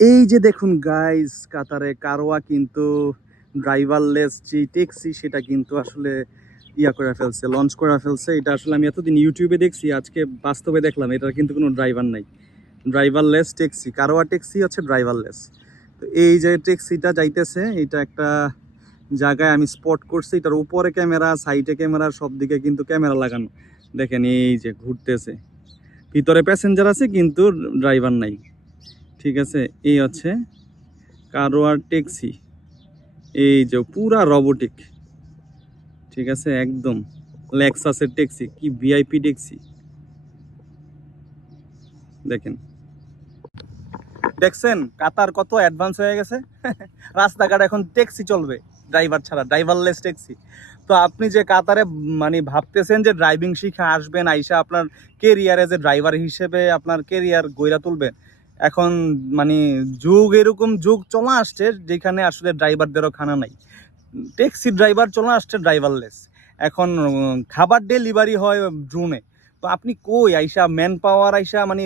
এই যে দেখুন গাইস কাতারে কারোয়া কিন্তু ড্রাইভারলেস যে ট্যাক্সি সেটা কিন্তু আসলে ইয়া করে ফেলছে লঞ্চ করে ফেলছে। এটা আসলে আমি এতদিন ইউটিউবে দেখছি, আজকে বাস্তবে দেখলাম, এটার কিন্তু কোনো ড্রাইভার নাই। ড্রাইভারলেস ট্যাক্সি কারোয়া ট্যাক্সি হচ্ছে ড্রাইভারলেস তো এই যে ট্যাক্সিটা যাইতেছে, এটা একটা জায়গায় আমি স্পট করছি, এটার উপরে ক্যামেরা সাইডে ক্যামেরা সব দিকে কিন্তু ক্যামেরা লাগানো। দেখেন এই যে ঘুরতেছে। ভিতরে প্যাসেঞ্জার আছে, কিন্তু ড্রাইভার নাই। ঠিক আছে? এই হচ্ছে কারোয়ার ট্যাক্সি। এই যে পুরা রবোটিক ঠিক আছে? একদম। লেক্সাসের ট্যাক্সি। কি ভিআইপি ট্যাক্সি? দেখেন। দেখছেন? কাতার কত অ্যাডভান্স হয়ে গেছে? রাস্তাঘাট এখন ট্যাক্সি চলবে। ড্রাইভার ছাড়া, ড্রাইভারলেস ট্যাক্সি। তো আপনি যে কাতারে মানে ভাবতেছেন যে ড্রাইভিং শিখে আসবেন, আইসা আপনার কেরিয়ারে যে ড্রাইভার হিসেবে আপনার কেরিয়ার গইরা তুলবেন এখন মানে যুগ এরকম, যুগ চলে আসছে যেখানে আসলে ড্রাইভারদেরও খানা নাই। ট্যাক্সি ড্রাইভার চলে আসছে ড্রাইভারলেস এখন খাবার ডেলিভারি হয় ড্রোনে তো আপনি কই আইসা ম্যান পাওয়ার আইসা মানে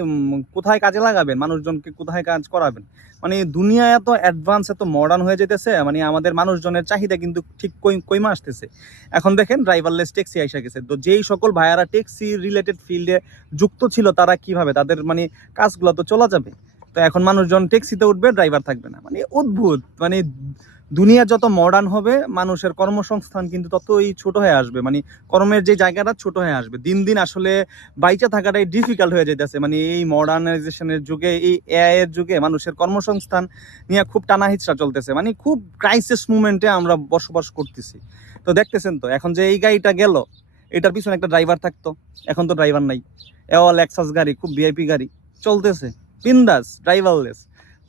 কোথায় কাজে লাগাবেন? মানুষজনকে কোথায় কাজ করাবেন? মানে দুনিয়া এত অ্যাডভান্স এত মডার্ন হয়ে যেতেছে মানে আমাদের মানুষজনের চাহিদা কিন্তু ঠিক কই কইমা আসতেছে। এখন দেখেন ড্রাইভারলেস ট্যাক্সি আইসা গেছে। তো যেই সকল ভাইয়ারা ট্যাক্সি রিলেটেড ফিল্ডে যুক্ত ছিল, তারা কীভাবে? তাদের মানে কাজগুলো তো চলা যাবে। তো এখন মানুষজন ট্যাক্সিতে উঠবে ড্রাইভার থাকবে না। মানে অদ্ভুত। মানে দুনিয়া যত মডার্ন হবে, মানুষের কর্মসংস্থান কিন্তু ততই ছোট হয়ে আসবে। মানে কর্মের যে জায়গাটা ছোট হয়ে আসবে। দিন দিন আসলে বাইচা থাকাটাই ডিফিকাল্ট হয়ে যাইতেছে। মানে এই মডার্নাইজেশনের যুগে, এই এআই এর যুগে মানুষের কর্মসংস্থান নিয়ে খুব টানা হিচড়া চলতেছে। মানে খুব ক্রাইসিস মুভমেন্টে আমরা বসবাস করতেছি। তো দেখতেছেন তো, এখন যে এই গাড়িটা গেল, এটার পিছনে একটা ড্রাইভার থাকতো। এখন তো ড্রাইভার নাই। এও লেক্সাস গাড়ি, খুব ভিআইপি গাড়ি। চলতেছে। বিন্দাস ড্রাইভারলেস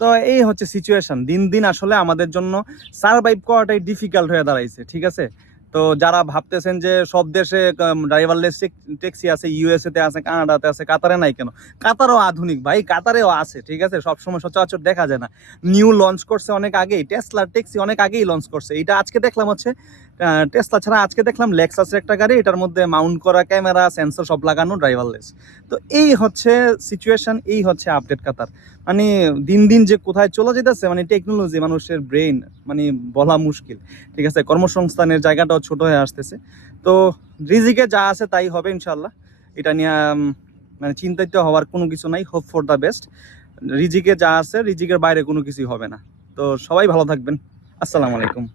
তো এই হচ্ছে সিচুয়েশন দিন দিন আসলে আমাদের জন্য সারভাইভ করাটাই ডিফিকাল্ট হয়ে দাঁড়াইছে, ঠিক আছে? তো যারা ভাবতেছেন যে সব দেশে ড্রাইভারলেস ট্যাক্সি আছে ইউএসএ তে আছে কানাডাতে আছে কাতারে নাই কেন? কাতারও আধুনিক ভাই কাতারেও আছে, ঠিক আছে? সবসময় সচরাচর দেখা যায় না। নিউ লঞ্চ করছে অনেক আগেই টেসলার ট্যাক্সি অনেক আগেই লঞ্চ করছে। এটা আজকে দেখলাম হচ্ছে টেসলা ছাড়া আজকে দেখলাম লেক্সাসের একটা গাড়ি, এটার মধ্যে মাউন্ট করা ক্যামেরা সেন্সর সব লাগানো ড্রাইভারলেস তো এই হচ্ছে সিচুয়েশন এই হচ্ছে আপডেট কাতার মানে দিন দিন যে কোথায় চলে যেতেছে মানে টেকনোলজি মানুষের ব্রেন মানে বলা মুশকিল। ঠিক আছে? কর্মসংস্থানের জায়গাটাও ছোট হয়ে আসতেছে। তো রিজিকে যা আছে তাই হবে ইনশাল্লাহ এটা নিয়ে মানে চিন্তিত হওয়ার কোনো কিছু নাই। হোপ ফর দ্য বেস্ট রিজিকে যা আছে, রিজিকের বাইরে কোনো কিছুই হবে না। তো সবাই ভালো থাকবেন। আসসালামু আলাইকুম।